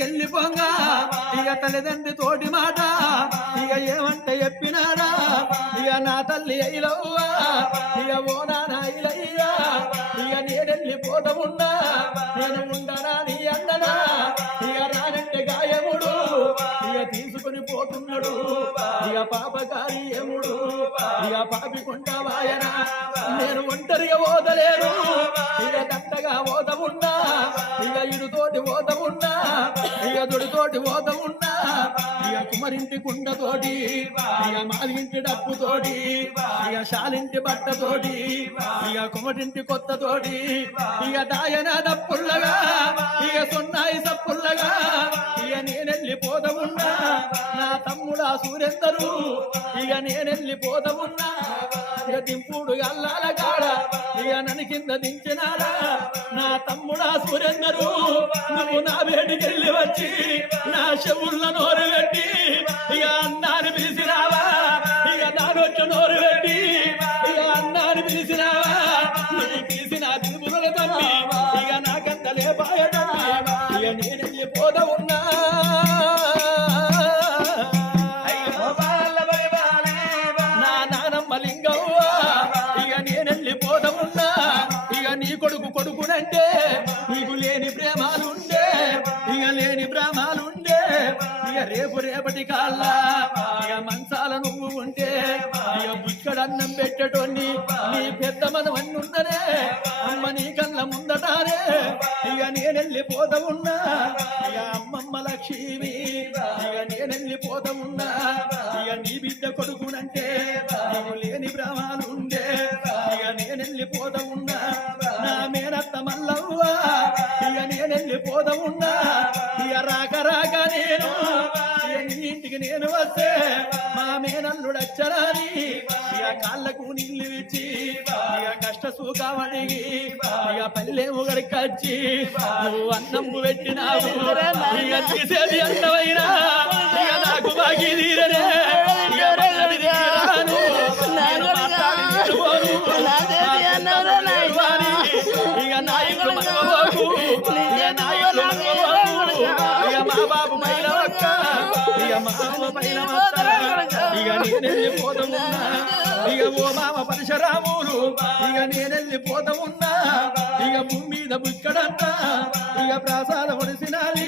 వెళ్ళిపోంగా ఇక తల్లిదండ్రి తోటి మాట ఇక ఏమంటే చెప్పినారా ఇక నా తల్లి అయిలవ్వా ఇక ఓ నాన్న అయిలయ్యా ఇక నేనెళ్ళిపోతా ఉన్నా నేను ఉండనా నీ అన్ననా ఇక రానంటే గాయముడు ఇక తీసుకుని పోతున్నాడు ఇక పాపకారి యముడు ఇక పాపికుంటా వాయన నేను ఒంటరిగా ఓదలేను ఇక దండగా ఓద ఉన్నా ఇక ఇడుతోటి ఓద ఉన్నా ఇక దొడితోటి ఓద ఉన్నా ఇక కుమరింటి కుండతోటి ఇక మాలింటి డప్పుతోటి ఇక శాలింటి బట్టతోటి ఇక కుమరింటి కొత్తతోటి ఇక దాయన దప్పుల్లగా ఇక సున్నాయి సప్పుల్లగా ఇక నేనెళ్ళిపోత ఉన్నా నా తమ్ముడా సూర్యందరు ఇక నేనెళ్ళిపోత ఉన్నా ఇక దింపుడు అల్లాల కాడ ఇక నన్ను కింద దించినారా నా తమ్ముడా సురేందరు నువ్వు నా వేడికెళ్ళి వచ్చి నా చెవుళ్ళ నోరు పెట్టి ఇక అన్నాన్ని పిలిచినావా ఇక నా నోట్ల నోరు పెట్టి ఇక అన్నాన్ని పిలిచినావా నువ్వు పిలిచిన తిరుపుల తమ్మి ఇక నాకంత లేపాయటమ్మి ఇక నేనెళ్ళిపోతా ఉన్నా నా నానమ్మ లింగవ్వ ఇక నేనెళ్ళిపోతా ఉన్నా ఇక నీ కొడుకునంటే నీకు లేని ప్రేమాలుండే ఇక లేని ప్రేమాలుండే ఇక రేపటి కాల్లా ఇక మంచాల నువ్వు ఉంటే ఇక బుక్కడన్నం పెట్టటోని నీ పెద్ద మనవన్నీ ఉన్ననే అమ్మ నీ కళ్ళ ముందటానే ఇక నేనెళ్ళిపోతా ఉన్నా ఇక అమ్మమ్మ లక్ష్మి ఇక నేనెళ్ళిపోతా ఉన్నా ఇక నీ బిడ్డ కొడుకునంటే నీకు లేని ప్రేమాలుండే ఇక నేనెళ్ళిపోతా ఉన్నా నా మేనత్త మల్లవ్వ ఇక నేనెళ్ళిపోతా ఉన్నా ఇక రాక నేను ఇక నీ ఇంటికి నేను వస్తే మా మేనల్లుడచ్చరాని ఇక కాళ్ళకు నీళ్లు ఇచ్చి ఇక కష్ట సుఖమడిగి ఇక పల్లెము గడికొచ్చి నువ్వు అన్నము పెట్టినావు ఇక తీసేది అన్నమైనా ఇక నాకు బాగి తీరనే ఇక నాయకుడు మనవకు ఇక మా బాబు పైన ఒక్క ఇక మా అమ్మ పైన ఇక నేనెళ్ళిపోతా ఉన్నా ఇక ఓ మామ పరశురాములు ఇక నేనెళ్ళిపోతా ఉన్నా ఇక భూమి మీద బుక్కడంతా ఇక ప్రసాదం వడిసినాలి